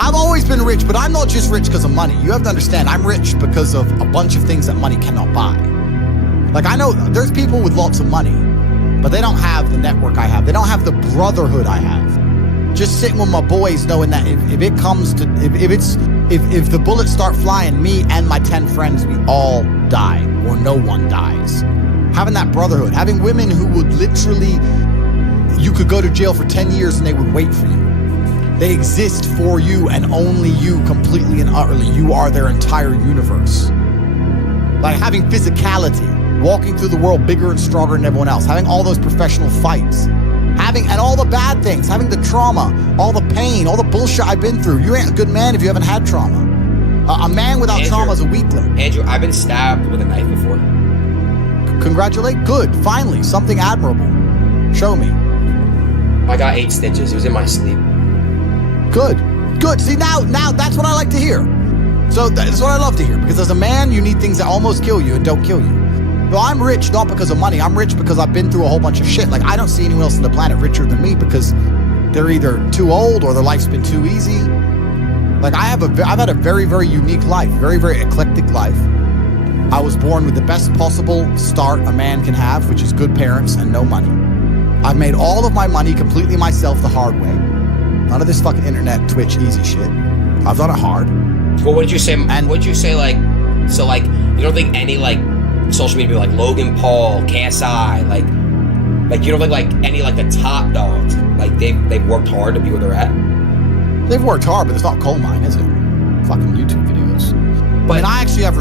I've always been rich, but I'm not just rich because of money. You have to understand, I'm rich because of a bunch of things that money cannot buy. Like, I know there's people with lots of money, but they don't have the network I have. They don't have the brotherhood I have. Just sitting with my boys knowing that if it comes to, if the bullets start flying, me and my 10 friends, we all die or no one dies. Having that brotherhood, having women who would literally, you could go to jail for 10 years and they would wait for you. They exist for you and only you, completely and utterly. You are their entire universe. Like having physicality, walking through the world bigger and stronger than everyone else, having all those professional fights, and all the bad things, having the trauma, all the pain, all the bullshit I've been through. You ain't a good man if you haven't had trauma. A man without trauma is a weakling. Andrew, I've been stabbed with a knife before. Congratulate. Good. Finally, something admirable. Show me. I got 8 stitches. It was in my sleep. Good. See, now that's what I like to hear. So that's what I love to hear, because as a man, you need things that almost kill you and don't kill you. Well, I'm rich not because of money. I'm rich because I've been through a whole bunch of shit. Like, I don't see anyone else on the planet richer than me because they're either too old or their life's been too easy. Like, I've had a very, very unique life, very, very eclectic life. I was born with the best possible start a man can have, which is good parents and no money. I've made all of my money completely myself the hard way. None of this fucking internet, Twitch, easy shit. I've done it hard. Well, what did you say? And what did you say? Like, so, like, you don't think any like social media people like Logan Paul, KSI, like you don't think like any like the top dogs, like they've worked hard to be where they're at? They've worked hard, but it's not coal mine, is it? Fucking YouTube videos. But I mean, I actually have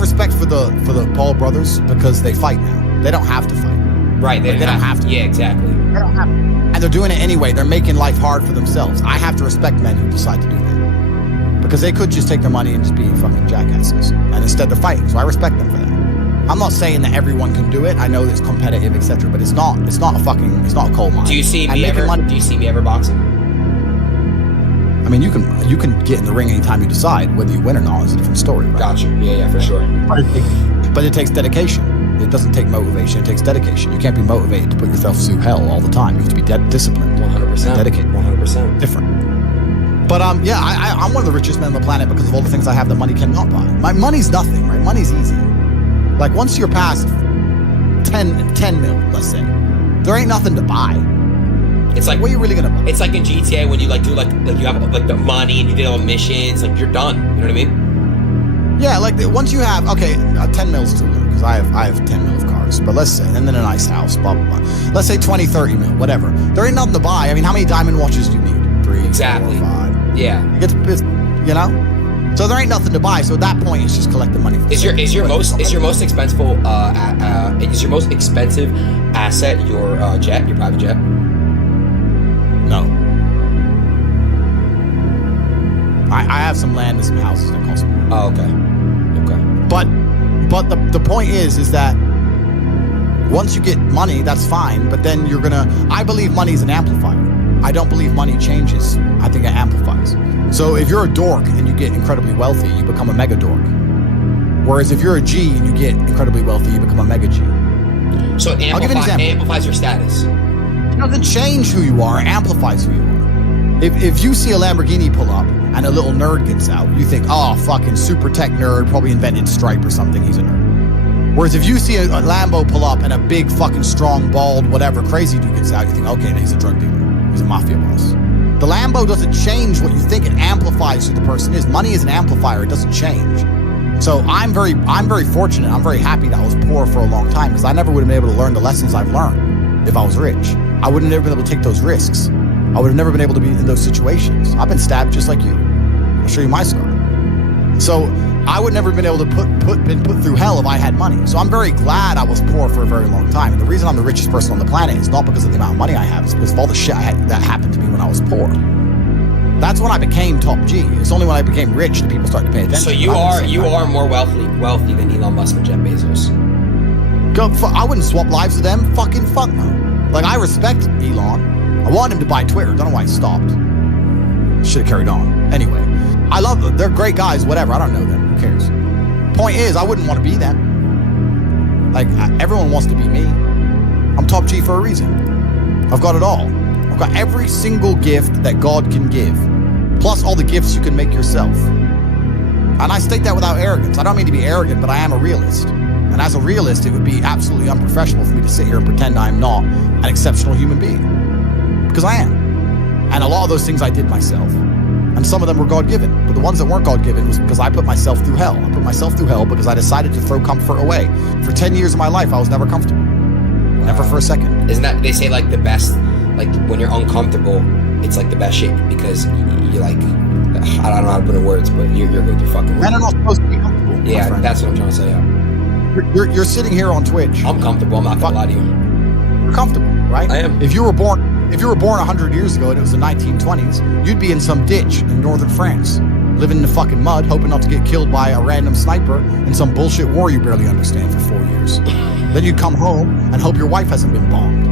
respect for the Paul brothers because they fight now. They don't have to fight. Right. They don't have to. Yeah, exactly. They don't have to. And they're doing it anyway. They're making life hard for themselves. I have to respect men who decide to do that. Because they could just take their money and just be fucking jackasses. And instead they're fighting. So I respect them for that. I'm not saying that everyone can do it. I know it's competitive, etc. But it's not a coal mine. Do you see me ever boxing? I mean, you can get in the ring anytime you decide. Whether you win or not is a different story, right? Gotcha. Yeah, for sure. But it takes dedication. It doesn't take motivation, it takes dedication. You can't be motivated to put yourself through hell all the time. You have to be disciplined. 100%. Dedicated. 100%. Different. But yeah, I'm one of the richest men on the planet because of all the things I have that money cannot buy. My money's nothing, right? Money's easy. Like, once you're past 10 mil, let's say, there ain't nothing to buy. It's like, what are you really gonna buy? It's like in GTA when you like do like you have like the money and you did all the missions, like you're done. You know what I mean? Yeah, like once you have 10 mil's too little because I have 10 mil of cars, but let's say, and then a nice house, blah blah blah. Let's say 20, 30 mil, whatever. There ain't nothing to buy. I mean, how many diamond watches do you need? 3, exactly. 4, 5. Yeah. It's you know. So there ain't nothing to buy. So at that point, it's just collecting money. Is your most expensive asset your jet, your private jet? No. I have some land and some houses that cost more. Oh, okay. But the point is that once you get money, that's fine. But then I believe money is an amplifier. I don't believe money changes. I think it amplifies. So if you're a dork and you get incredibly wealthy, you become a mega dork. Whereas if you're a G and you get incredibly wealthy, you become a mega G. So it amplifies your status. It doesn't change who you are, it amplifies who you are. If you see a Lamborghini pull up and a little nerd gets out, you think, oh, fucking super tech nerd, probably invented Stripe or something, he's a nerd. Whereas if you see a Lambo pull up and a big fucking strong, bald, whatever crazy dude gets out, you think, okay, he's a drug dealer, he's a mafia boss. The Lambo doesn't change what you think, it amplifies who the person is. Money is an amplifier, it doesn't change. So I'm very fortunate, I'm very happy that I was poor for a long time because I never would have been able to learn the lessons I've learned if I was rich. I would have never been able to take those risks. I would have never been able to be in those situations. I've been stabbed just like you. I'll show you my scar. So I would never have been able to been put through hell if I had money. So I'm very glad I was poor for a very long time. And the reason I'm the richest person on the planet is not because of the amount of money I have. It's because of all the shit that happened to me when I was poor. That's when I became top G. It's only when I became rich that people started to pay attention. So you are more wealthy than Elon Musk and Jeff Bezos. I wouldn't swap lives with them. Fucking fuck no. Like, I respect Elon. I want him to buy Twitter. Don't know why he stopped. Should have carried on. Anyway, I love them. They're great guys, whatever. I don't know them. Who cares? Point is, I wouldn't want to be them. Like, everyone wants to be me. I'm top G for a reason. I've got it all. I've got every single gift that God can give. plus all the gifts you can make yourself. And I state that without arrogance. I don't mean to be arrogant, but I am a realist. And as a realist, it would be absolutely unprofessional for me to sit here and pretend I'm not an exceptional human being. Because I am. And a lot of those things I did myself. And some of them were God-given. But the ones that weren't God-given was because I put myself through hell. I put myself through hell because I decided to throw comfort away. For 10 years of my life, I was never comfortable. Wow. Never for a second. Isn't that, they say like the best, like when you're uncomfortable, it's like the best shit because you're like, I don't know how to put it in words, but you're going through fucking words. Men are not supposed to be comfortable. Yeah, that's what I'm trying to say, yeah. You're sitting here on Twitch. I'm comfortable, I'm not gonna lie to you. You're comfortable, right? I am. If you were born 100 years ago and it was the 1920s, you'd be in some ditch in northern France, living in the fucking mud, hoping not to get killed by a random sniper in some bullshit war you barely understand for 4 years. Then you'd come home and hope your wife hasn't been bombed.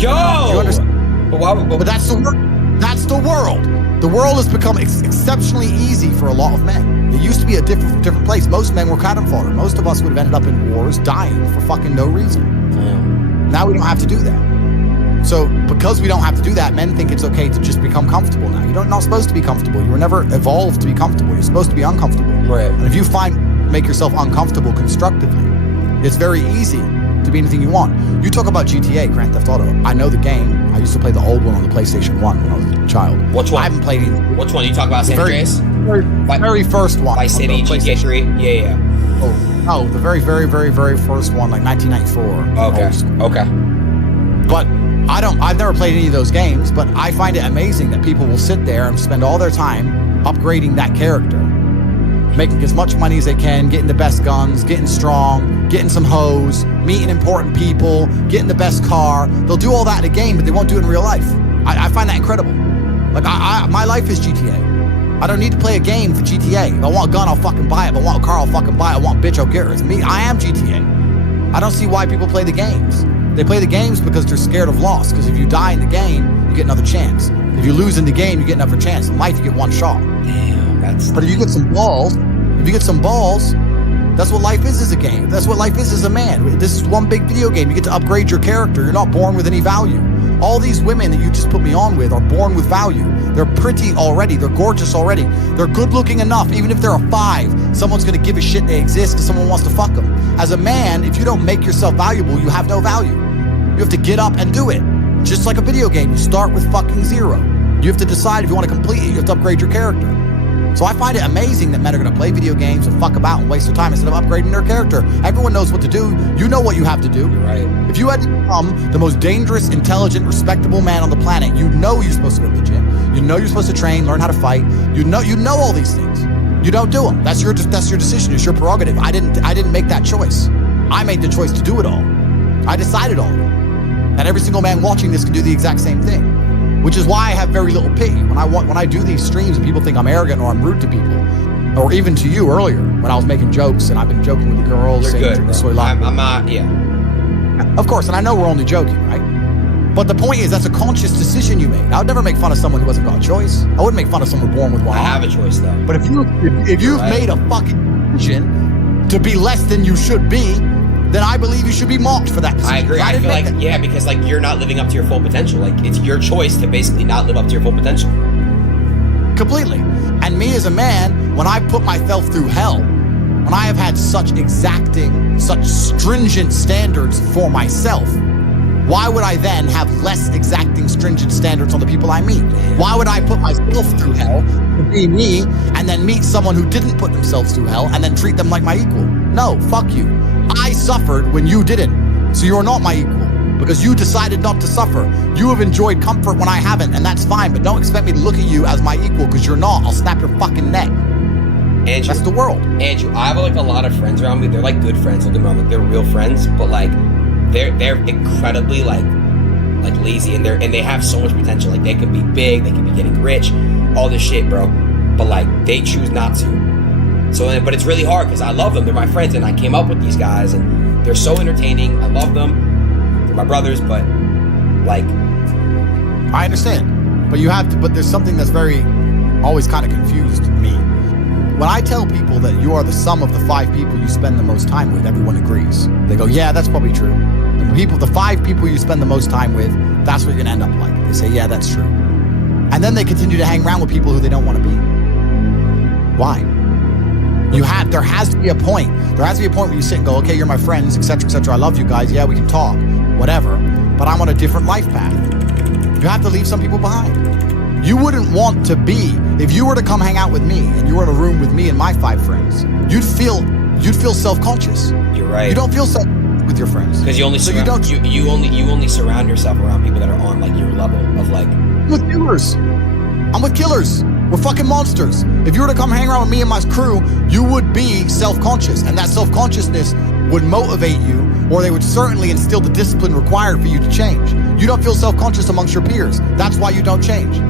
Yo! You understand? But that's the world. That's the world. The world has become exceptionally easy for a lot of men. It used to be a different place. Most men were cannon fodder. Most of us would have ended up in wars, dying for fucking no reason. Damn. Now we don't have to do that. So because we don't have to do that, men think it's okay to just become comfortable now. You're not supposed to be comfortable. You were never evolved to be comfortable. You're supposed to be uncomfortable. Right. And if you make yourself uncomfortable constructively, it's very easy to be anything you want. You talk about GTA, Grand Theft Auto. I know the game. I used to play the old one on the PlayStation 1 when I was a child. Which one? I haven't played any. Which one? You talk about San Andreas? Very first one. Vice City, GTA 3? Yeah. Oh, no, the very, very, very, very first one, like 1994. Okay. But I've never played any of those games, but I find it amazing that people will sit there and spend all their time upgrading that character, making as much money as they can, getting the best guns, getting strong, getting some hoes, meeting important people, getting the best car. They'll do all that in a game, but they won't do it in real life. I find that incredible. Like, my life is GTA. I don't need to play a game for GTA. If I want a gun, I'll fucking buy it. If I want a car, I'll fucking buy it. I want a bitch, I'll get her. It's me. I am GTA. I don't see why people play the games. They play the games because they're scared of loss. Because if you die in the game, you get another chance. If you lose in the game, you get another chance. In life, you get one shot. Damn, But if you get some balls, that's what life is as a game. That's what life is as a man. This is one big video game. You get to upgrade your character. You're not born with any value. All these women that you just put me on with are born with value. They're pretty already. They're gorgeous already. They're good looking enough. Even if they're a 5, someone's going to give a shit they exist because someone wants to fuck them. As a man, if you don't make yourself valuable, you have no value. You have to get up and do it. Just like a video game, you start with fucking 0. You have to decide if you want to complete it. You have to upgrade your character. So I find it amazing that men are going to play video games and fuck about and waste their time instead of upgrading their character. Everyone knows what to do. You know what you have to do. You're right. If you had to become the most dangerous, intelligent, respectable man on the planet, you know you're supposed to go to the gym. You know you're supposed to train, learn how to fight. You know all these things. You don't do them. That's your decision. It's your prerogative. I didn't make that choice. I made the choice to do it all. I decided all of it. And every single man watching this can do the exact same thing. Which is why I have very little pity when I do these streams and people think I'm arrogant or I'm rude to people, or even to you earlier when I was making jokes and I've been joking with the girls. You're saying good, bro. I'm not. Yeah. Of course, and I know we're only joking, right? But the point is that's a conscious decision you made. I would never make fun of someone who hasn't got a choice. I wouldn't make fun of someone born with one arm. I have a choice though. But if you've made a fucking decision to be less than you should be, then I believe you should be mocked for that decision. I agree. I feel like, because like you're not living up to your full potential. Like it's your choice to basically not live up to your full potential. Completely. And me as a man, when I put myself through hell, when I have had such exacting, such stringent standards for myself, why would I then have less exacting, stringent standards on the people I meet? Why would I put myself through hell to be me and then meet someone who didn't put themselves through hell and then treat them like my equal? No, fuck you. I suffered when you didn't, so you're not my equal because you decided not to suffer. You have enjoyed comfort when I haven't, and that's fine, but don't expect me to look at you as my equal because you're not. I'll snap your fucking neck. Andrew, that's the world. Andrew, I have like a lot of friends around me. They're like good friends, don't get me wrong, like they're real friends, but like they're incredibly like lazy and they have so much potential. Like they could be big, they could be getting rich, all this shit, bro. But like they choose not to. So, but it's really hard because I love them. They're my friends, and I came up with these guys, and they're so entertaining. I love them. They're my brothers, but like, I understand. But you have to. But there's something that's always kind of confused me. When I tell people that you are the sum of the 5 people you spend the most time with, everyone agrees. They go, "Yeah, that's probably true." The 5 people you spend the most time with, that's what you're gonna end up like. They say, "Yeah, that's true." And then they continue to hang around with people who they don't want to be. Why? There has to be a point. There has to be a point where you sit and go, okay, you're my friends, etc., etc. I love you guys. Yeah, we can talk, whatever. But I'm on a different life path. You have to leave some people behind. You wouldn't want to be, if you were to come hang out with me and you were in a room with me and my 5 friends, you'd feel self-conscious. You're right. You don't feel self with your friends. Because you only surround yourself around people that are on like your level of like. I'm with killers. We're fucking monsters. If you were to come hang around with me and my crew, you would be self-conscious, and that self-consciousness would motivate you, or they would certainly instill the discipline required for you to change. You don't feel self-conscious amongst your peers. That's why you don't change.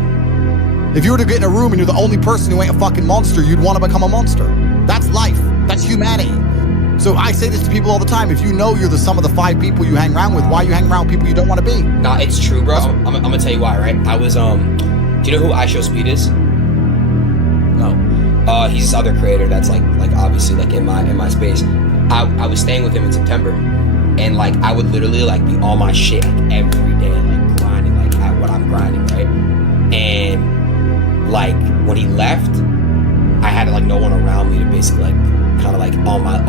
If you were to get in a room and you're the only person who ain't a fucking monster, you'd want to become a monster. That's life. That's humanity. So I say this to people all the time. If you know you're the sum of the 5 people you hang around with, why are you hanging around with people you don't want to be? Nah, it's true, bro. I'm gonna tell you why, right? I was, do you know who I Show Speed is? No. He's this other creator that's like obviously like in my space. I was staying with him in September, and like I would literally like be on my shit like every day, like grinding like at what I'm grinding, right? And like when he left, I had like no one around me to basically like kind of like on my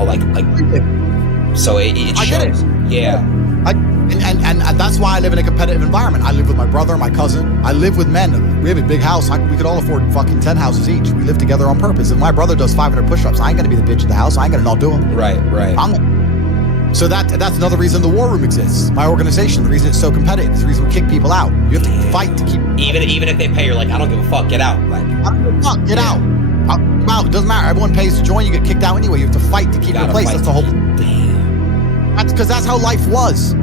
so it shows. Yeah. And that's why I live in a competitive environment. I live with my brother, my cousin. I live with men. We have a big house. We could all afford fucking 10 houses each. We live together on purpose. If my brother does 500 push-ups, I ain't gonna be the bitch of the house. I ain't gonna not do them. Right. So that's another reason the war room exists. My organization, the reason it's so competitive, is the reason we kick people out. You have to fight to keep. Even if they pay, you're like, I don't give a fuck. Get out. Like, I don't give a fuck. Get out. I'm out. It doesn't matter. Everyone pays to join. You get kicked out anyway. You have to fight to keep your place. That's the whole. Damn. That's because that's how life was.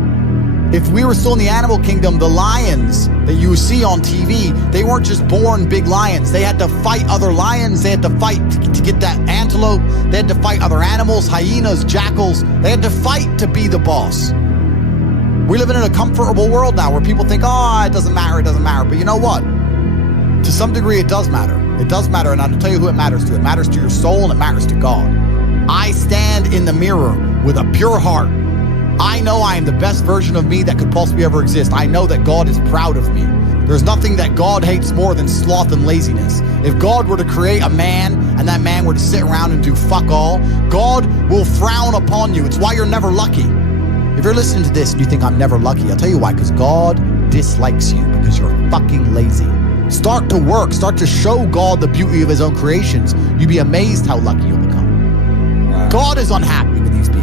If we were still in the animal kingdom, the lions that you see on TV, they weren't just born big lions. They had to fight other lions. They had to fight to get that antelope. They had to fight other animals, hyenas, jackals. They had to fight to be the boss. We're living in a comfortable world now where people think, oh, it doesn't matter. But you know what? To some degree, it does matter. It does matter, and I'll tell you who it matters to. It matters to your soul, and it matters to God. I stand in the mirror with a pure heart. I know I am the best version of me that could possibly ever exist. I know that God is proud of me. There's nothing that God hates more than sloth and laziness. If God were to create a man and that man were to sit around and do fuck all, God will frown upon you. It's why you're never lucky. If you're listening to this and you think I'm never lucky, I'll tell you why, because God dislikes you because you're fucking lazy. Start to work. Start to show God the beauty of his own creations. You'd be amazed how lucky you'll become. Wow. God is unhappy with these people.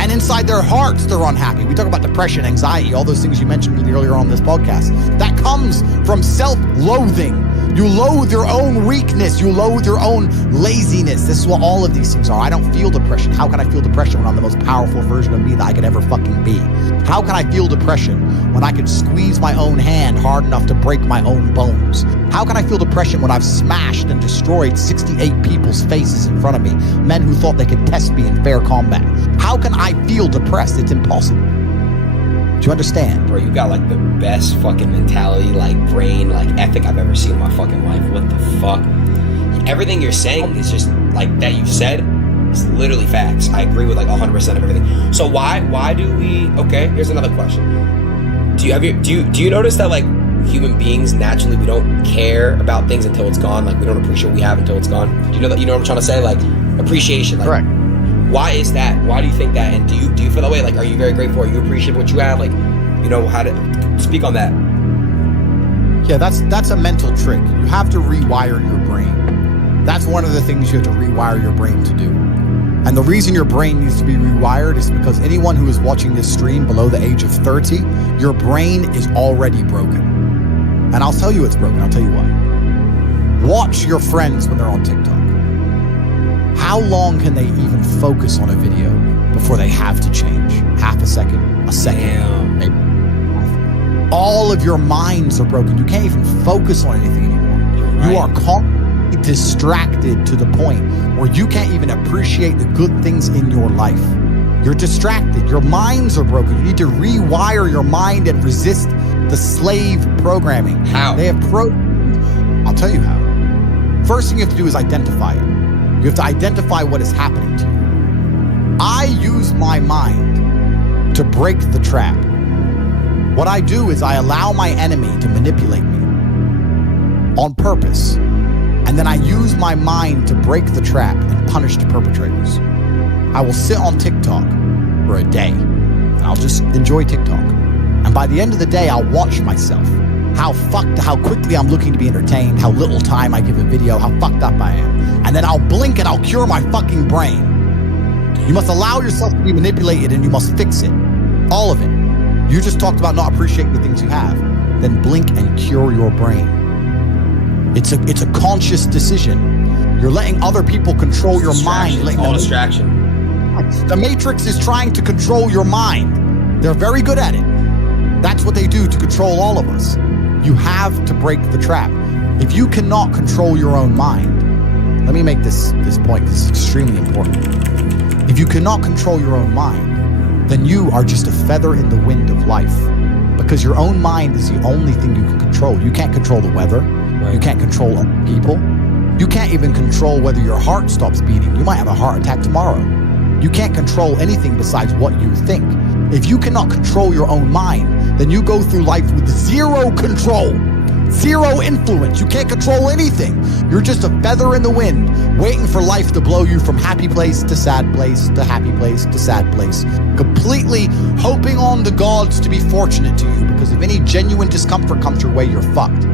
And inside their hearts, they're unhappy. We talk about depression, anxiety, all those things you mentioned really earlier on this podcast. That comes from self-loathing. You loathe your own weakness. You loathe your own laziness. This is what all of these things are. I don't feel depression. How can I feel depression when I'm the most powerful version of me that I could ever fucking be? How can I feel depression when I can squeeze my own hand hard enough to break my own bones? How can I feel depression when I've smashed and destroyed 68 people's faces in front of me, men who thought they could test me in fair combat? How can I feel depressed? It's impossible. Do you understand? Bro, you got like the best fucking mentality, like brain, like ethic I've ever seen in my fucking life. What the fuck? Everything you're saying is just like that you said is literally facts. I agree with like 100% of everything. So why do we, okay, here's another question. Do you notice that like human beings naturally, we don't care about things until it's gone? Like we don't appreciate what we have until it's gone. Do you know what I'm trying to say? Like appreciation. Like, correct. Why is that? Why do you think that? And do you feel that way? Like, are you very grateful? Are you appreciate what you have? Like, you know, how to speak on that? Yeah, that's a mental trick. You have to rewire your brain. That's one of the things you have to rewire your brain to do. And the reason your brain needs to be rewired is because anyone who is watching this stream below the age of 30, your brain is already broken. And I'll tell you it's broken. I'll tell you why. Watch your friends when they're on TikTok. How long can they even focus on a video before they have to change? Half a second, a second, maybe. All of your minds are broken. You can't even focus on anything anymore. Right. You are constantly distracted to the point where you can't even appreciate the good things in your life. You're distracted. Your minds are broken. You need to rewire your mind and resist the slave programming. How? They have I'll tell you how. First thing you have to do is identify it. You have to identify what is happening to you. I use my mind to break the trap. What I do is I allow my enemy to manipulate me. on purpose. And then I use my mind to break the trap and punish the perpetrators. I will sit on TikTok for a day and I'll just enjoy TikTok. And by the end of the day, I'll watch myself. How quickly I'm looking to be entertained, how little time I give a video, how fucked up I am. And then I'll blink and I'll cure my fucking brain. You must allow yourself to be manipulated and you must fix it. All of it. You just talked about not appreciating the things you have. Then blink and cure your brain. It's a conscious decision. You're letting other people control your mind. It's all distraction. The Matrix is trying to control your mind. They're very good at it. That's what they do to control all of us. You have to break the trap. If you cannot control your own mind, let me make this point. This is extremely important. If you cannot control your own mind, then you are just a feather in the wind of life. Because your own mind is the only thing you can control. You can't control the weather. Right. You can't control other people. You can't even control whether your heart stops beating. You might have a heart attack tomorrow. You can't control anything besides what you think. If you cannot control your own mind, then you go through life with zero control, zero influence. You can't control anything. You're just a feather in the wind, waiting for life to blow you from happy place to sad place to happy place to sad place, completely hoping on the gods to be fortunate to you, because if any genuine discomfort comes your way, you're fucked.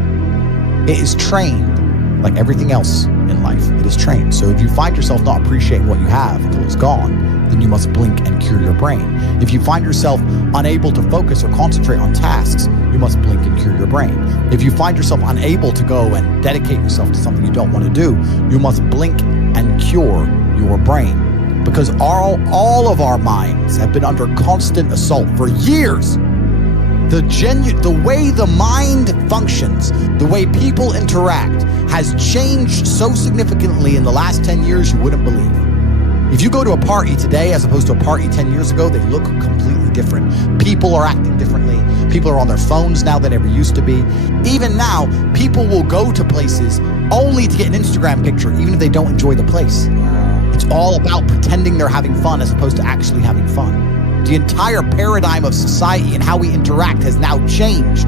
It is trained, like everything else in life. It is trained. So if you find yourself not appreciating what you have until it's gone, then you must blink and cure your brain. If you find yourself unable to focus or concentrate on tasks, you must blink and cure your brain. If you find yourself unable to go and dedicate yourself to something you don't want to do, you must blink and cure your brain. Because all of our minds have been under constant assault for years. The way the mind functions, the way people interact, has changed so significantly in the last 10 years you wouldn't believe. If you go to a party today as opposed to a party 10 years ago, they look completely different. People are acting differently. People are on their phones now than ever used to be. Even now, people will go to places only to get an Instagram picture, even if they don't enjoy the place. It's all about pretending they're having fun as opposed to actually having fun. The entire paradigm of society and how we interact has now changed.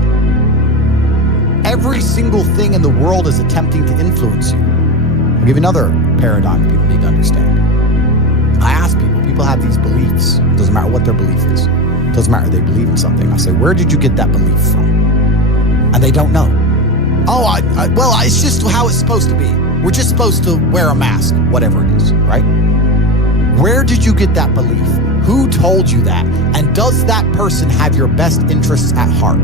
Every single thing in the world is attempting to influence you. I'll give you another paradigm that people need to understand. I ask people have these beliefs. It doesn't matter what their belief is. It doesn't matter if they believe in something. I say, where did you get that belief from? And they don't know. Well, it's just how it's supposed to be. We're just supposed to wear a mask, whatever it is, right? Where did you get that belief? Who told you that? And does that person have your best interests at heart?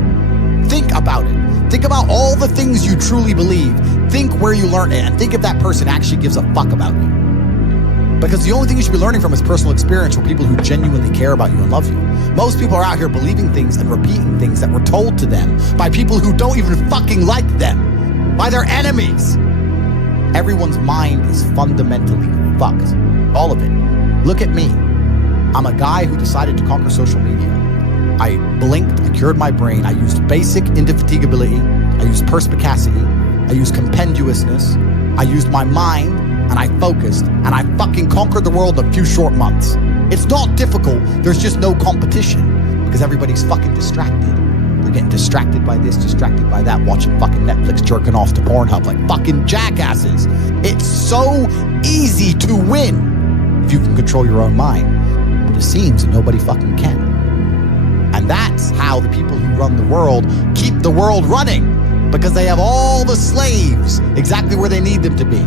Think about it. Think about all the things you truly believe. Think where you learned it, and think if that person actually gives a fuck about you. Because the only thing you should be learning from is personal experience from people who genuinely care about you and love you. Most people are out here believing things and repeating things that were told to them by people who don't even fucking like them, by their enemies. Everyone's mind is fundamentally fucked. All of it. Look at me. I'm a guy who decided to conquer social media. I blinked, I cured my brain, I used basic indefatigability, I used perspicacity, I used compendiousness, I used my mind, and I focused, and I fucking conquered the world in a few short months. It's not difficult, there's just no competition, because everybody's fucking distracted. They're getting distracted by this, distracted by that, watching fucking Netflix, jerking off to Pornhub like fucking jackasses. It's so easy to win if you can control your own mind. But it seems that nobody fucking can. And that's how the people who run the world keep the world running, because they have all the slaves exactly where they need them to be,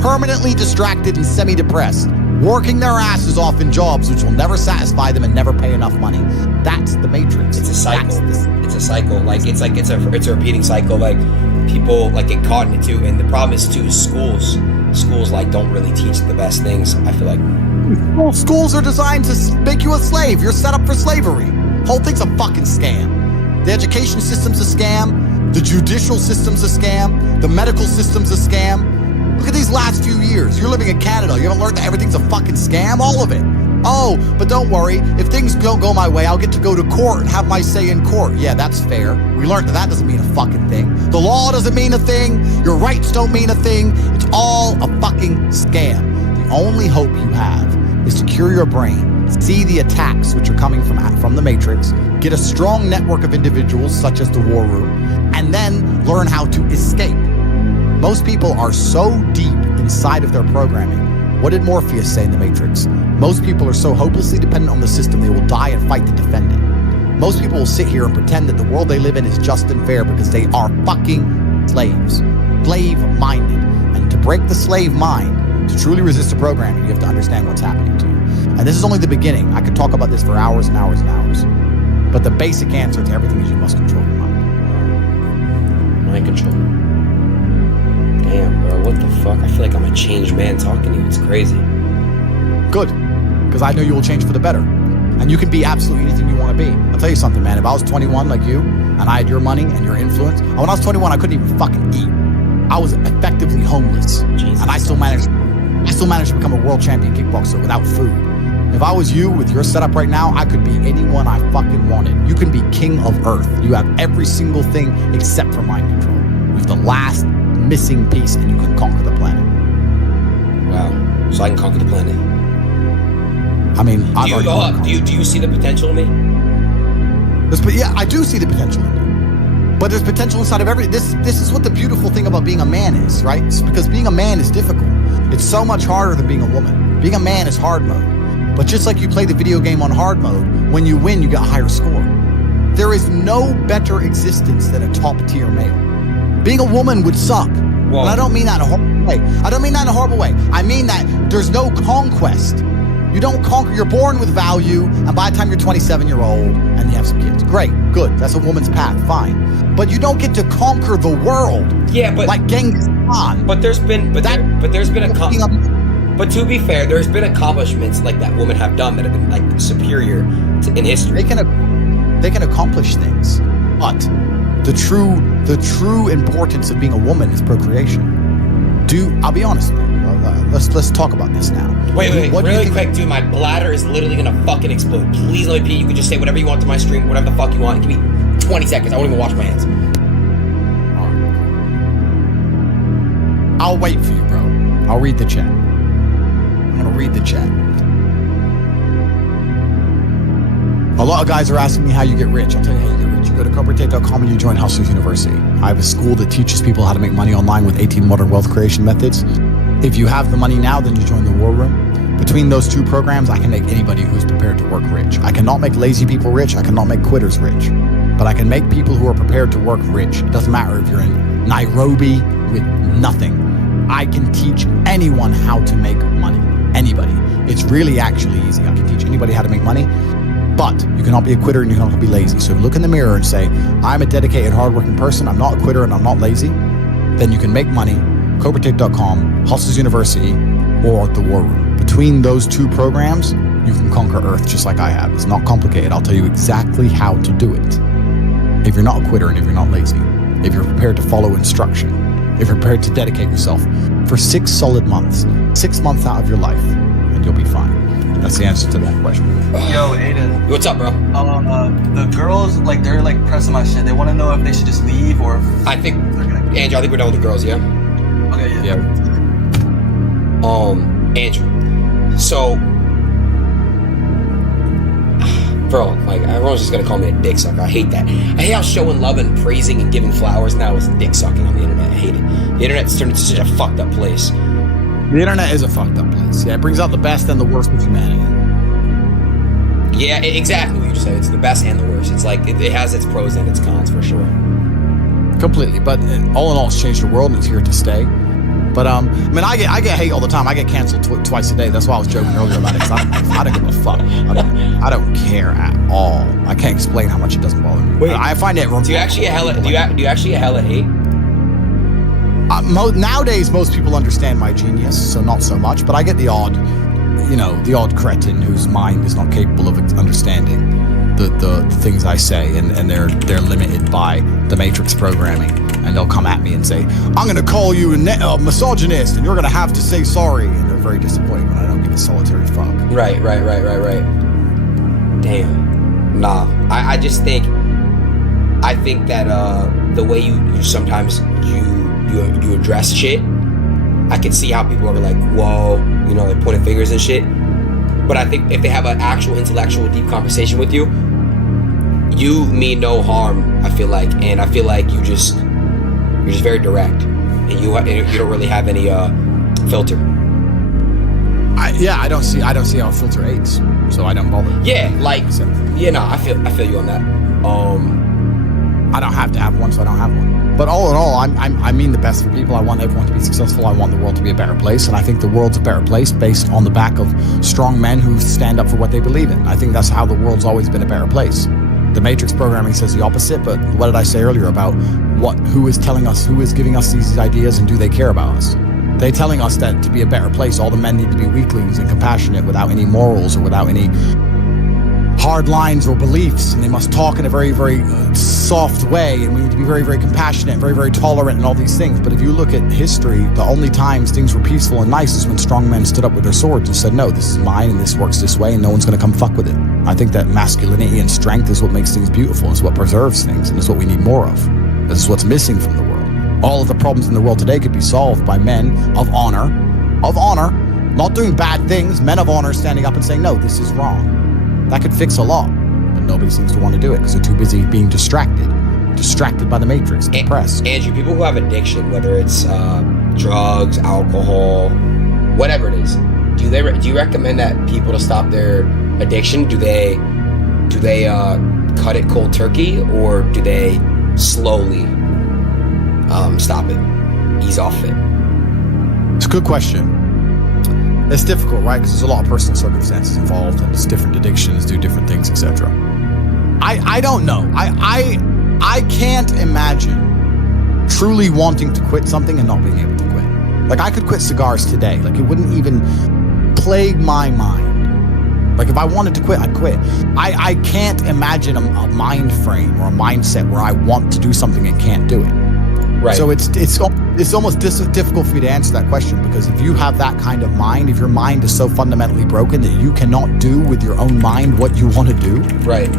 permanently distracted and semi-depressed, working their asses off in jobs which will never satisfy them and never pay enough money. That's the Matrix. It's a cycle. It's a cycle. It's a repeating cycle. Like people like get caught in it too. And the problem is too, schools like don't really teach the best things. I feel like schools are designed to make you a slave. You're set up for slavery. Whole thing's a fucking scam. The education system's a scam. The judicial system's a scam. The medical system's a scam. Look at these last few years. You're living in Canada. You haven't learned that everything's a fucking scam? All of it. Oh, but don't worry. If things don't go my way, I'll get to go to court and have my say in court. Yeah, that's fair. We learned that doesn't mean a fucking thing. The law doesn't mean a thing. Your rights don't mean a thing. It's all a fucking scam. The only hope you have is to cure your brain, see the attacks which are coming from the Matrix, get a strong network of individuals such as the War Room, and then learn how to escape. Most people are so deep inside of their programming. What did Morpheus say in The Matrix? Most people are so hopelessly dependent on the system, they will die and fight to defend it. Most people will sit here and pretend that the world they live in is just and fair because they are fucking slaves. Slave-minded. And to break the slave mind, to truly resist the programming, you have to understand what's happening to you. And this is only the beginning. I could talk about this for hours and hours and hours. But the basic answer to everything is you must control your mind. Mind control. Damn, bro, what the fuck? I feel like I'm a changed man talking to you. It's crazy. Good. Because I know you will change for the better. And you can be absolutely anything you want to be. I'll tell you something, man. If I was 21 like you, and I had your money and your influence, and when I was 21, I couldn't even fucking eat. I was effectively homeless. Jesus. And I still managed to become a world champion kickboxer without food. If I was you with your setup right now, I could be anyone I fucking wanted. You can be king of earth. You have every single thing except for mind control. You have the last missing piece and you can conquer the planet. Wow. So I can conquer the planet. I mean, do you see the potential in me? Yeah, I do see the potential in you. But there's potential inside of this is what the beautiful thing about being a man is, right? It's because being a man is difficult. It's so much harder than being a woman. Being a man is hard mode. But just like you play the video game on hard mode, when you win, you get a higher score. There is no better existence than a top tier male. Being a woman would suck. Whoa. And I don't mean that in a horrible way. I mean that there's no conquest. You don't conquer. You're born with value, and by the time you're 27, you're old, and you have some kids. Great, good. That's a woman's path. Fine. But you don't get to conquer the world. Yeah, but like Genghis Khan. But there's been But to be fair, there's been accomplishments like that women have done that have been like superior in history. They can accomplish things, but the true importance of being a woman is procreation. I'll be honest with you. Let's talk about this now. Wait, really quick, dude. My bladder is literally gonna fucking explode. Please let me pee. You can just say whatever you want to my stream, whatever the fuck you want. Give me 20 seconds. I won't even wash my hands. I'll wait for you, bro. I'll read the chat. I'm gonna read the chat. A lot of guys are asking me how you get rich. I'll tell you how you get rich. You go to corporatate.com and you join Hustlers University. I have a school that teaches people how to make money online with 18 modern wealth creation methods. If you have the money now, then you join the war room. Between those two programs, I can make anybody who's prepared to work rich. I cannot make lazy people rich. I cannot make quitters rich. But I can make people who are prepared to work rich. It doesn't matter if you're in Nairobi with nothing. I can teach anyone how to make money. Anybody. It's really actually easy. I can teach anybody how to make money. But you cannot be a quitter and you cannot be lazy. So if you look in the mirror and say, I'm a dedicated, hardworking person, I'm not a quitter and I'm not lazy, then you can make money. corporatate.com, Hustlers University, or the War Room. Between those two programs, you can conquer Earth just like I have. It's not complicated. I'll tell you exactly how to do it. If you're not a quitter and if you're not lazy, if you're prepared to follow instruction, if you're prepared to dedicate yourself for 6 solid months, 6 months out of your life, and you'll be fine. That's the answer to that question. Yo, Aiden. What's up, bro? The girls, like, they're like pressing my shit. They want to know if they should just leave or if I think, Andrew, I think we're done with the girls, yeah? Okay, yeah. Andrew. So, bro, like, everyone's just gonna call me a dick sucker. I hate that. I hate how showing love and praising and giving flowers now is dick sucking on the internet. I hate it. The internet's turned into such a fucked up place. The internet is a fucked up place. Yeah, it brings out the best and the worst of humanity. Yeah, exactly what you just said. It's the best and the worst. It's like, it has its pros and its cons for sure. Completely, but all in all, it's changed the world and it's here to stay. But I mean, I get hate all the time. I get canceled twice a day. That's why I was joking earlier about it. 'Cause I don't give a fuck. I don't care at all. I can't explain how much it doesn't bother me. Wait, I find it. Do you actually hella hate? Nowadays, most people understand my genius, so not so much. But I get the odd cretin whose mind is not capable of understanding the things I say, and they're limited by the Matrix programming. And they'll come at me and say, I'm going to call you a misogynist and you're going to have to say sorry. And they're very disappointed when I don't give a solitary fuck. Right. Damn. Nah. I just think, that the way you sometimes you address shit, I can see how people are like, whoa, like pointing fingers and shit. But I think if they have an actual intellectual deep conversation with you, you mean no harm, I feel like. And I feel like you're just very direct. and you don't really have any filter. I don't see how a filter aids, so I don't bother. Yeah, like I feel you on that. I don't have to have one, so I don't have one. But all in all, I mean the best for people. I want everyone to be successful. I want the world to be a better place, and I think the world's a better place based on the back of strong men who stand up for what they believe in. I think that's how the world's always been a better place. The Matrix programming says the opposite, but what did I say earlier about who is telling us, who is giving us these ideas, and do they care about us? They're telling us that to be a better place, all the men need to be weaklings and compassionate without any morals or without any hard lines or beliefs, and they must talk in a very, very soft way, and we need to be very, very compassionate, very, very tolerant, and all these things. But if you look at history, the only times things were peaceful and nice is when strong men stood up with their swords and said, no, this is mine, and this works this way, and no one's going to come fuck with it. I think that masculinity and strength is what makes things beautiful, is what preserves things, and is what we need more of. This is what's missing from the world. All of the problems in the world today could be solved by men of honor, not doing bad things, men of honor standing up and saying, no, this is wrong. That could fix a lot, but nobody seems to want to do it because they're too busy being distracted by the Matrix, depressed. Andrew, people who have addiction, whether it's drugs, alcohol, whatever it is, do you recommend that people to stop their addiction? Do they cut it cold turkey, or do they slowly stop it, ease off it? It's a good question. It's difficult, right? Because there's a lot of personal circumstances involved, and it's different addictions do different things, etc. I don't know. I can't imagine truly wanting to quit something and not being able to quit. Like, I could quit cigars today. Like, it wouldn't even plague my mind. Like, if I wanted to quit, I'd quit. I can't imagine a mind frame or a mindset where I want to do something and can't do it. Right. So it's almost difficult for me to answer that question, because if you have that kind of mind, if your mind is so fundamentally broken that you cannot do with your own mind what you want to do, right?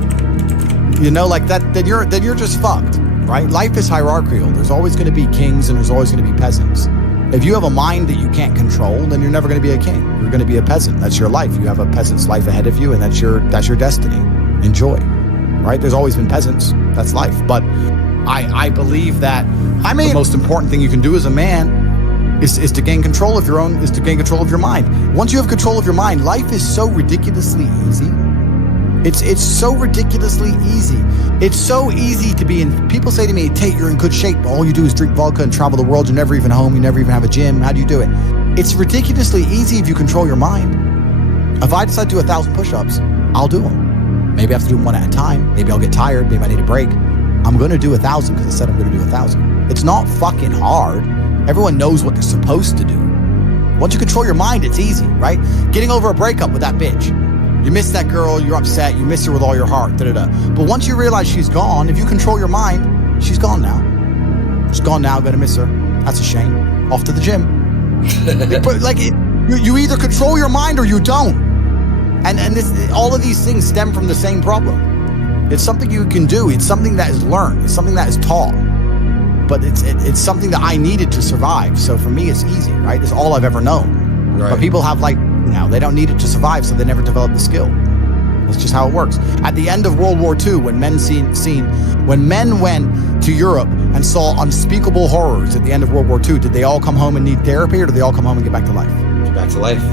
You know, like that, then you're just fucked, right? Life is hierarchical. There's always going to be kings and there's always going to be peasants. If you have a mind that you can't control, then you're never going to be a king. You're going to be a peasant. That's your life. You have a peasant's life ahead of you, and that's your destiny. Enjoy, right? There's always been peasants. That's life, but I believe that, the most important thing you can do as a man is to gain control of your mind. Once you have control of your mind, life is so ridiculously easy. It's so ridiculously easy. It's so easy to be in. People say to me, Tate, you're in good shape. All you do is drink vodka and travel the world. You're never even home. You never even have a gym. How do you do it? It's ridiculously easy if you control your mind. If I decide to do 1,000 push-ups, I'll do them. Maybe I have to do them one at a time. Maybe I'll get tired. Maybe I need a break. I'm going to do 1,000 because I said I'm going to do 1,000. It's not fucking hard. Everyone knows what they're supposed to do. Once you control your mind, it's easy, right? Getting over a breakup with that bitch. You miss that girl, you're upset, you miss her with all your heart, da-da-da. But once you realize she's gone, if you control your mind, she's gone now. She's gone now, gonna miss her. That's a shame. Off to the gym. You either control your mind or you don't. And all of these things stem from the same problem. It's something you can do. It's something that is learned. It's something that is taught. But it's something that I needed to survive. So for me, it's easy, right? It's all I've ever known. Right. But people have they don't need it to survive, so they never develop the skill. That's just how it works. At the end of World War II, when men went to Europe and saw unspeakable horrors at the end of World War II, did they all come home and need therapy, or did they all come home and get back to life? Get back to life.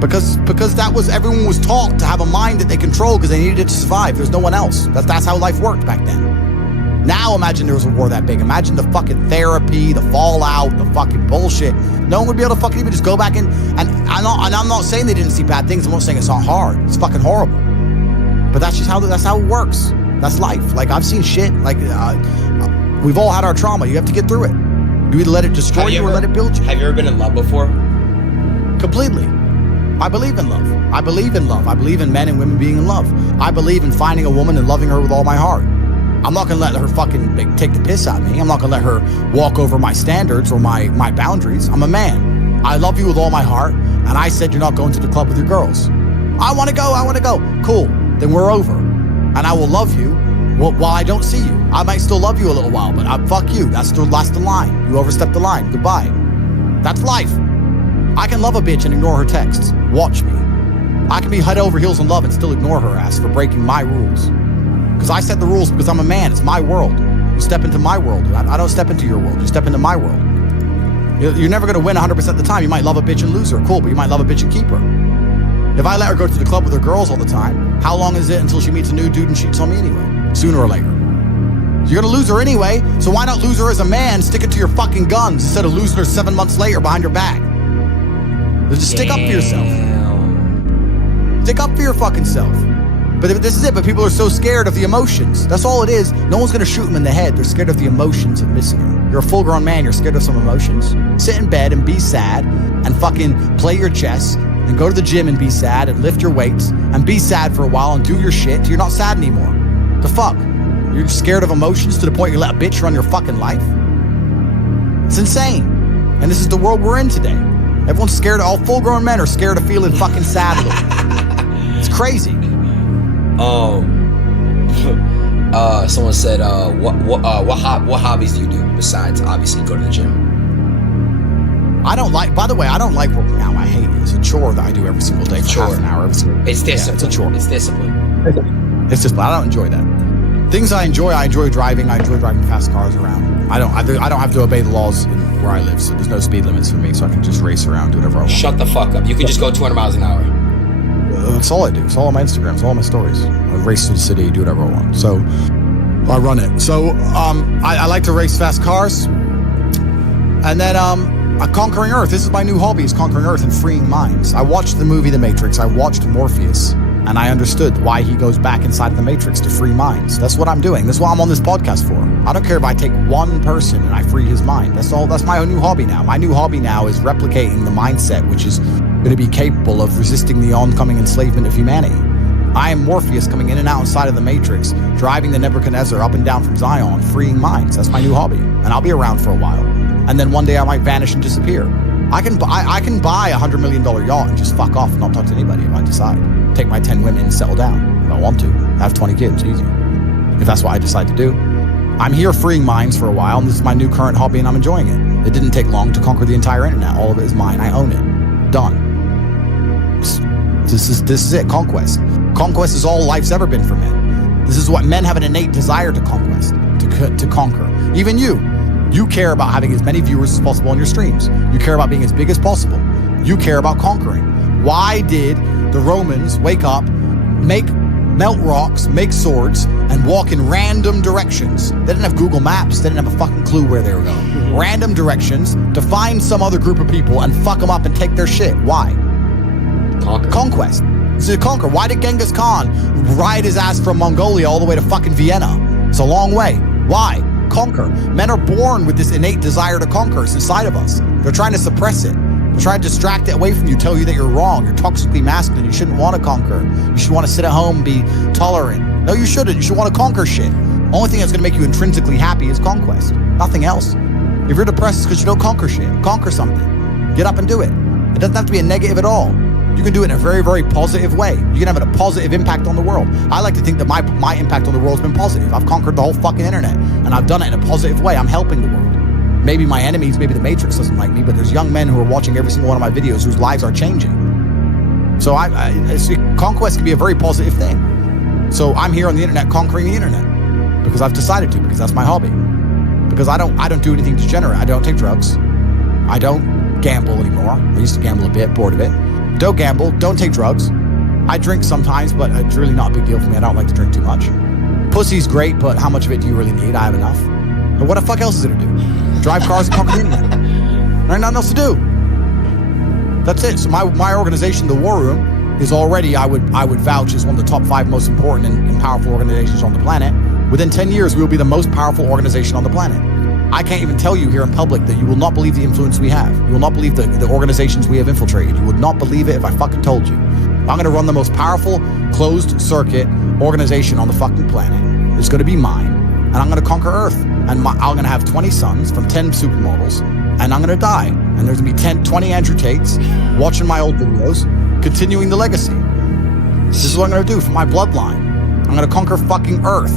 Because everyone was taught to have a mind that they control because they needed it to survive. There's no one else. That's how life worked back then. Now imagine there was a war that big. Imagine the fucking therapy, the fallout, the fucking bullshit. No one would be able to fucking even just go back and I'm not saying they didn't see bad things. I'm not saying it's not hard. It's fucking horrible. But that's how it works. That's life. Like, I've seen shit. Like, we've all had our trauma. You have to get through it. You either let it destroy you or let it build you. Have you ever been in love before? Completely. I believe in love. I believe in love. I believe in men and women being in love. I believe in finding a woman and loving her with all my heart. I'm not going to let her fucking take the piss out of me. I'm not going to let her walk over my standards or my boundaries. I'm a man. I love you with all my heart, and I said you're not going to the club with your girls. I want to go. Cool. Then we're over. And I will love you while I don't see you. I might still love you a little while, but fuck you. That's the line. You overstepped the line. Goodbye. That's life. I can love a bitch and ignore her texts. Watch me. I can be head over heels in love and still ignore her ass for breaking my rules. Because I set the rules because I'm a man. It's my world. You step into my world. I don't step into your world. You step into my world. You're never going to win 100% of the time. You might love a bitch and lose her. Cool, but you might love a bitch and keep her. If I let her go to the club with her girls all the time, how long is it until she meets a new dude and cheats on me anyway? Sooner or later. You're going to lose her anyway, so why not lose her as a man, stick it to your fucking guns, instead of losing her 7 months later behind your back? Just stick up for yourself. Stick up for your fucking self. But this is it, but people are so scared of the emotions. That's all it is. No one's going to shoot them in the head. They're scared of the emotions of missing her. You're a full-grown man, you're scared of some emotions. Sit in bed and be sad and fucking play your chess and go to the gym and be sad and lift your weights and be sad for a while and do your shit till you're not sad anymore. The fuck? You're scared of emotions to the point you let a bitch run your fucking life? It's insane. And this is the world we're in today. Everyone's scared. All full-grown men are scared of feeling fucking sad a little. It's crazy. Someone said, what hobbies do you do besides obviously go to the gym? I don't like working out. I hate it. It's a chore that I do every single day for half an hour. It's discipline. Yeah, it's a chore. It's discipline. It's just, I don't enjoy that. Things I enjoy driving. I enjoy driving fast cars around. I don't have to obey the laws where I live, so there's no speed limits for me, so I can just race around, do whatever I want. Shut the fuck up. You can just go 200 miles an hour. That's all I do. It's all on my Instagram. It's all on my stories. I race through the city, do whatever I want. So I run it. So I like to race fast cars. And then Conquering Earth. This is my new hobby, is Conquering Earth and freeing minds. I watched the movie The Matrix. I watched Morpheus. And I understood why he goes back inside the Matrix to free minds. That's what I'm doing. That's what I'm on this podcast for. I don't care if I take one person and I free his mind. That's all. That's my new hobby now. My new hobby now is replicating the mindset, which is going to be capable of resisting the oncoming enslavement of humanity. I am Morpheus coming in and out inside of the Matrix, driving the Nebuchadnezzar up and down from Zion, freeing minds. That's my new hobby. And I'll be around for a while. And then one day I might vanish and disappear. I can buy $100 million yacht and just fuck off and not talk to anybody if I decide. Take my 10 women and settle down if I want to. Have 20 kids, easy. If that's what I decide to do. I'm here freeing minds for a while, and this is my new current hobby, and I'm enjoying it. It didn't take long to conquer the entire internet. All of it is mine. I own it. Done. This is it. Conquest. Conquest is all life's ever been for men. This is what men have an innate desire to conquest, to conquer. Even you. You care about having as many viewers as possible on your streams. You care about being as big as possible. You care about conquering. Why did the Romans wake up, melt rocks, make swords, and walk in random directions? They didn't have Google Maps. They didn't have a fucking clue where they were going. Random directions to find some other group of people and fuck them up and take their shit. Why? Conquest. This is a conquer. Why did Genghis Khan ride his ass from Mongolia all the way to fucking Vienna? It's a long way. Why? Conquer. Men are born with this innate desire to conquer. It's inside of us. They're trying to suppress it. They're trying to distract it away from you, tell you that you're wrong. You're toxically masculine. You shouldn't want to conquer. You should want to sit at home and be tolerant. No, you shouldn't. You should want to conquer shit. Only thing that's going to make you intrinsically happy is conquest. Nothing else. If you're depressed, it's because you don't conquer shit. Conquer something. Get up and do it. It doesn't have to be a negative at all. You can do it in a very, very positive way. You can have a positive impact on the world. I like to think that my impact on the world has been positive. I've conquered the whole fucking internet, and I've done it in a positive way. I'm helping the world. Maybe my enemies, maybe the Matrix doesn't like me, but there's young men who are watching every single one of my videos whose lives are changing. So conquest can be a very positive thing. So I'm here on the internet conquering the internet because I've decided to, because that's my hobby. Because I don't do anything degenerate. I don't take drugs. I don't gamble anymore. I used to gamble a bit, bored of it. Don't gamble, don't take drugs. I drink sometimes, but it's really not a big deal for me. I don't like to drink too much. Pussy's great, but how much of it do you really need? I have enough. But what the fuck else is there to do? Drive cars and conquer the internet. There ain't nothing else to do. That's it. So my organization, The War Room, is already, I would vouch, as one of the top 5 most important and powerful organizations on the planet. Within 10 years, we will be the most powerful organization on the planet. I can't even tell you here in public that you will not believe the influence we have. You will not believe the organizations we have infiltrated. You would not believe it if I fucking told you. I'm going to run the most powerful, closed circuit organization on the fucking planet. It's going to be mine, and I'm going to conquer Earth. And I'm going to have 20 sons from 10 supermodels, and I'm going to die. And there's going to be 20 Andrew Tates watching my old videos, continuing the legacy. This is what I'm going to do for my bloodline. I'm going to conquer fucking Earth.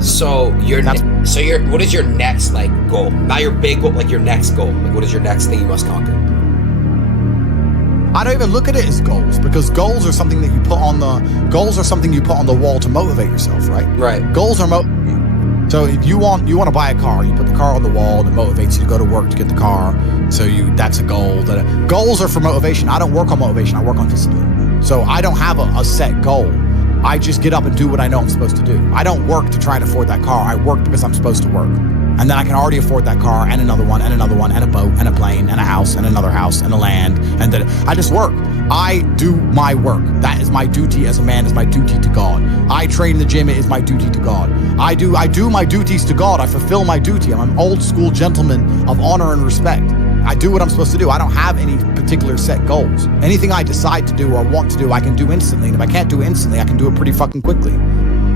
So what is your next goal? Not your big goal, your next goal. What is your next thing you must conquer? I don't even look at it as goals, because goals are something that you put on the wall to motivate yourself, right? Right. Goals are motivating. So if you want to buy a car, you put the car on the wall and it motivates you to go to work to get the car. So that's a goal. Goals are for motivation. I don't work on motivation. I work on discipline. So I don't have a set goal. I just get up and do what I know I'm supposed to do. I don't work to try and afford that car. I work because I'm supposed to work. And then I can already afford that car and another one and another one and a boat and a plane and a house and another house and a land. And then I just work. I do my work. That is my duty as a man, is my duty to God. I train in the gym, it is my duty to God. I do my duties to God. I fulfill my duty. I'm an old school gentleman of honor and respect. I do what I'm supposed to do. I don't have any particular set goals. Anything I decide to do or want to do, I can do instantly. And if I can't do it instantly, I can do it pretty fucking quickly.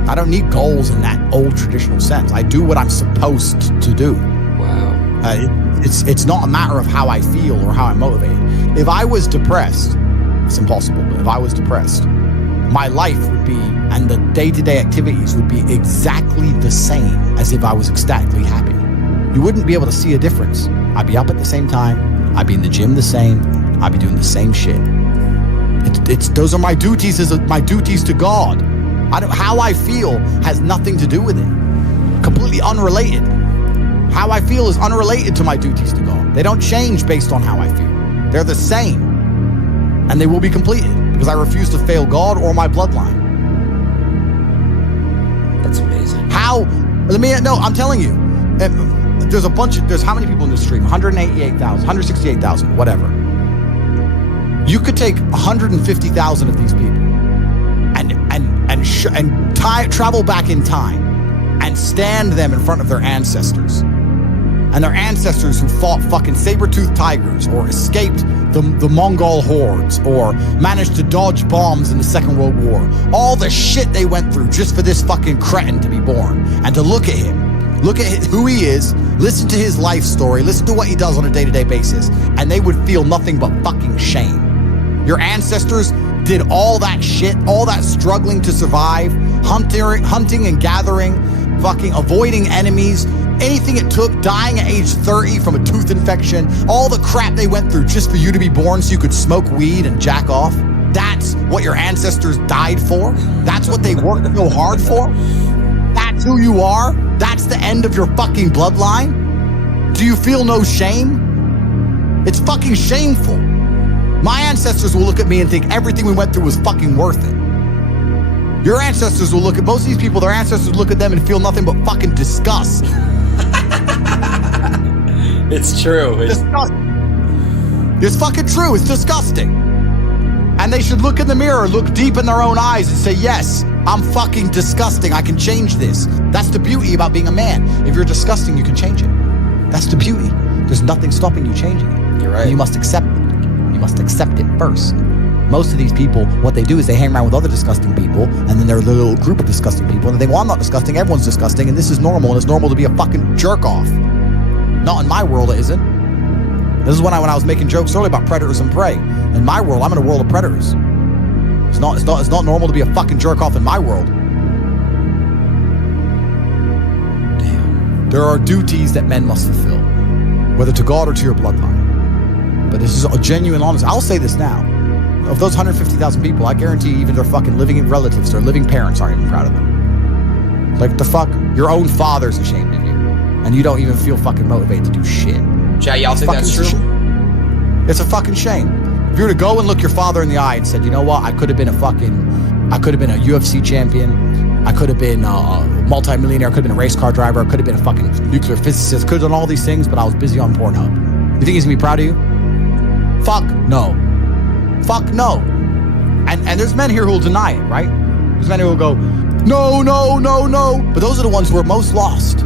I don't need goals in that old traditional sense. I do what I'm supposed to do. Wow. It's not a matter of how I feel or how I'm motivated. If I was depressed, it's impossible, but if I was depressed, my life would be, and the day-to-day activities would be exactly the same as if I was ecstatically happy. You wouldn't be able to see a difference. I'd be up at the same time. I'd be in the gym the same. I'd be doing the same shit. Those are my duties my duties to God. How I feel has nothing to do with it. Completely unrelated. How I feel is unrelated to my duties to God. They don't change based on how I feel. They're the same. And they will be completed because I refuse to fail God or my bloodline. That's amazing. I'm telling you. There's how many people in this stream? 188,000, 168,000, whatever. You could take 150,000 of these people and travel back in time and stand them in front of their ancestors. And their ancestors who fought fucking saber-toothed tigers or escaped the Mongol hordes or managed to dodge bombs in the Second World War. All the shit they went through just for this fucking cretin to be born. And to look at him. Look at who he is, listen to his life story, listen to what he does on a day-to-day basis, and they would feel nothing but fucking shame. Your ancestors did all that shit, all that struggling to survive, hunting and gathering, fucking avoiding enemies, anything it took, dying at age 30 from a tooth infection, all the crap they went through just for you to be born so you could smoke weed and jack off. That's what your ancestors died for? That's what they worked so hard for? That's who you are? That's the end of your fucking bloodline? Do you feel no shame? It's fucking shameful. My ancestors will look at me and think everything we went through was fucking worth it. Your ancestors will look at most of these people, their ancestors look at them and feel nothing but fucking disgust. It's true. It's fucking true. It's disgusting. And they should look in the mirror, look deep in their own eyes and say, yes, I'm fucking disgusting. I can change this. That's the beauty about being a man. If you're disgusting, you can change it. That's the beauty. There's nothing stopping you changing it. You're right. And you must accept it. You must accept it first. Most of these people, what they do is they hang around with other disgusting people, and then they're a little group of disgusting people, and they think, well, I'm not disgusting, everyone's disgusting, and this is normal, and it's normal to be a fucking jerk off. Not in my world, it isn't. This is when I was making jokes earlier about predators and prey. In my world, I'm in a world of predators. It's not normal to be a fucking jerk off in my world. Damn. There are duties that men must fulfill, whether to God or to your bloodline. But this is a genuine, honest. I'll say this now. Of those 150,000 people, I guarantee even their fucking living relatives, their living parents aren't even proud of them. Like, the fuck? Your own father's ashamed of you. And you don't even feel fucking motivated to do shit. Chad, y'all think that's true? It's a fucking shame. If you were to go and look your father in the eye and said, you know what, I could have been a UFC champion. I could have been a multi-millionaire. I could have been a race car driver. I could have been a fucking nuclear physicist. Could have done all these things, but I was busy on Pornhub. You think he's gonna be proud of you? Fuck no. Fuck no. And there's men here who will deny it, right? There's men who will go, no. But those are the ones who are most lost.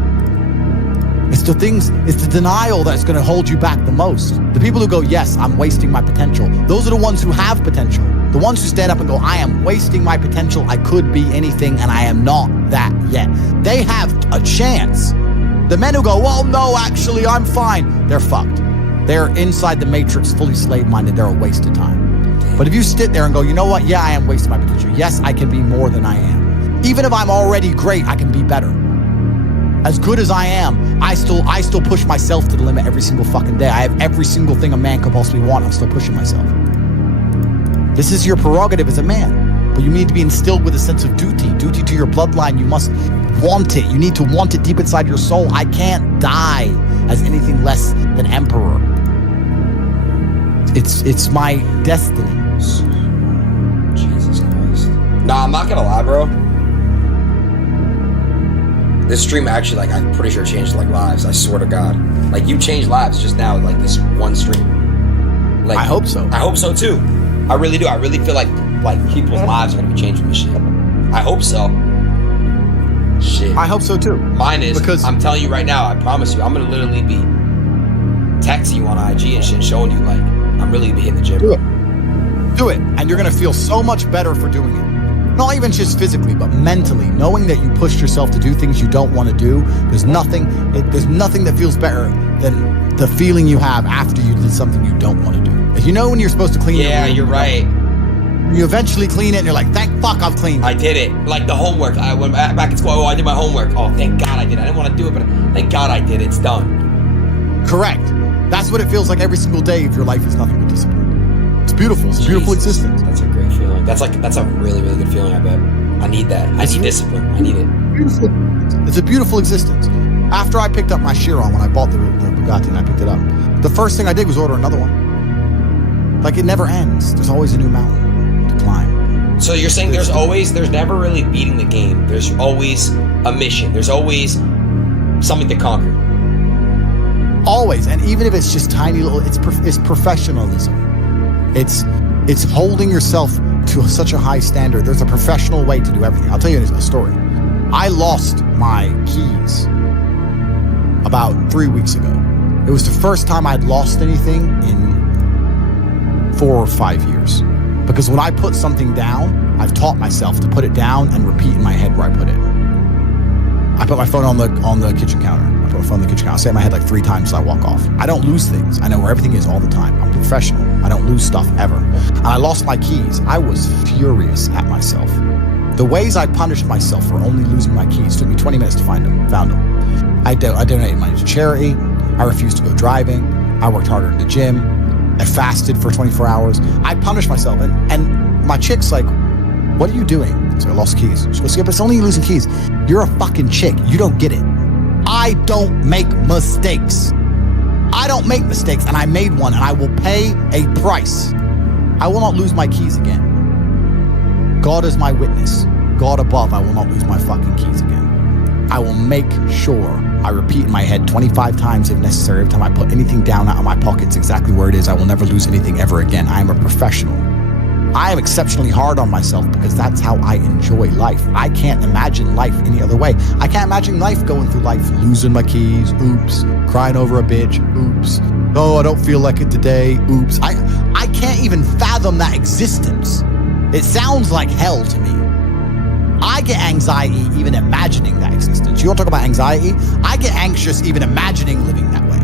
It's the denial that's going to hold you back the most. The people who go, yes, I'm wasting my potential. Those are the ones who have potential. The ones who stand up and go, I am wasting my potential. I could be anything and I am not that yet. They have a chance. The men who go, well, no, actually, I'm fine. They're fucked. They're inside the matrix, fully slave-minded. They're a waste of time. But if you sit there and go, you know what? Yeah, I am wasting my potential. Yes, I can be more than I am. Even if I'm already great, I can be better. As good as I am, I still push myself to the limit every single fucking day. I have every single thing a man could possibly want. I'm still pushing myself. This is your prerogative as a man. But you need to be instilled with a sense of duty to your bloodline. You must want it. You need to want it deep inside your soul. I can't die as anything less than emperor. It's my destiny. Jesus Christ. Nah, I'm not gonna lie, bro. This stream actually, like, I'm pretty sure changed, like, lives. I swear to God. Like, you changed lives just now, like, this one stream. Like, I hope so. I hope so, too. I really do. I really feel like people's lives are gonna be changed from this shit. I hope so. Shit. I hope so, too. Mine is, because I'm telling you right now, I promise you, I'm gonna literally be texting you on IG and shit and showing you, like, I'm really gonna be hitting the gym. Do it. And you're gonna feel so much better for doing it. Not even just physically, but mentally, knowing that you pushed yourself to do things you don't want to do. There's nothing that feels better than the feeling you have after you did something you don't want to do. If you know when you're supposed to clean your room, you're right. You eventually clean it and you're like, thank fuck I've cleaned it. I did it. Like the homework. I went back at school. Oh, I did my homework. Oh, thank God I did it. I didn't want to do it, but thank God I did it. It's done. Correct. That's what it feels like every single day if your life is nothing but discipline. It's beautiful. It's a beautiful existence. That's a great feeling. That's a really, really good feeling, I bet. I need that. I need discipline. I need it. Beautiful. It's a beautiful existence. After I picked up my Chiron, when I bought the Bugatti and I picked it up, the first thing I did was order another one. Like, it never ends. There's always a new mountain to climb. So you're saying there's never really beating the game. There's always a mission. There's always something to conquer. Always. And even if it's just tiny little, it's professionalism. It's holding yourself to such a high standard. There's a professional way to do everything. I'll tell you a story. I lost my keys about 3 weeks ago. It was the first time I'd lost anything in 4 or 5 years. Because when I put something down, I've taught myself to put it down and repeat in my head where I put it. I put my phone on the kitchen counter. I put my phone on the kitchen counter. I say it in my head like 3 times till I walk off. I don't lose things. I know where everything is all the time. I'm professional. I don't lose stuff ever. And I lost my keys. I was furious at myself. The ways I punished myself for only losing my keys took me 20 minutes to find them. Found them. I donated money to charity. I refused to go driving. I worked harder in the gym. I fasted for 24 hours. I punished myself. And my chick's like, what are you doing? So I lost keys. She goes, yeah, but it's only you losing keys. You're a fucking chick. You don't get it. I don't make mistakes. I don't make mistakes, and I made one, and I will pay a price. I will not lose my keys again. God is my witness. God above, I will not lose my fucking keys again. I will make sure I repeat in my head 25 times if necessary. Every time I put anything down out of my pockets exactly where it is, I will never lose anything ever again. I am a professional. I am exceptionally hard on myself because that's how I enjoy life. I can't imagine life any other way. I can't imagine life going through life losing my keys, oops, crying over a bitch, oops, oh, I don't feel like it today, oops. I can't even fathom that existence. It sounds like hell to me. I get anxiety even imagining that existence. You want to talk about anxiety? I get anxious even imagining living that way.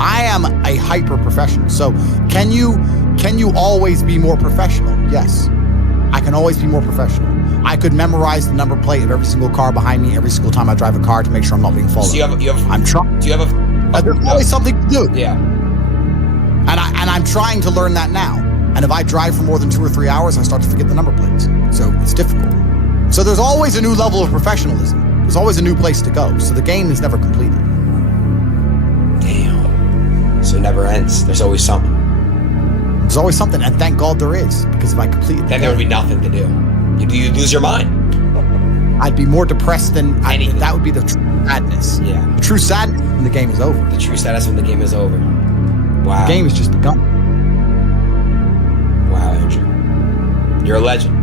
I am a hyper professional. So can you always be more professional? Yes, I can always be more professional. I could memorize the number plate of every single car behind me every single time I drive a car to make sure I'm not being followed. So I'm trying. Do you have a? There's always something to do. Yeah. And I'm trying to learn that now. And if I drive for more than 2 or 3 hours, I start to forget the number plates. So it's difficult. So there's always a new level of professionalism. There's always a new place to go. So the game is never completed. Damn. So it never ends. There's always something. There's always something, and thank God there is, because if I completed then there would be nothing to do. You lose your mind. I'd be more depressed than anything. That would be the true sadness. Yeah. The true sadness when the game is over. The true sadness when the game is over. Wow. The game has just begun. Wow, Andrew. You're a legend.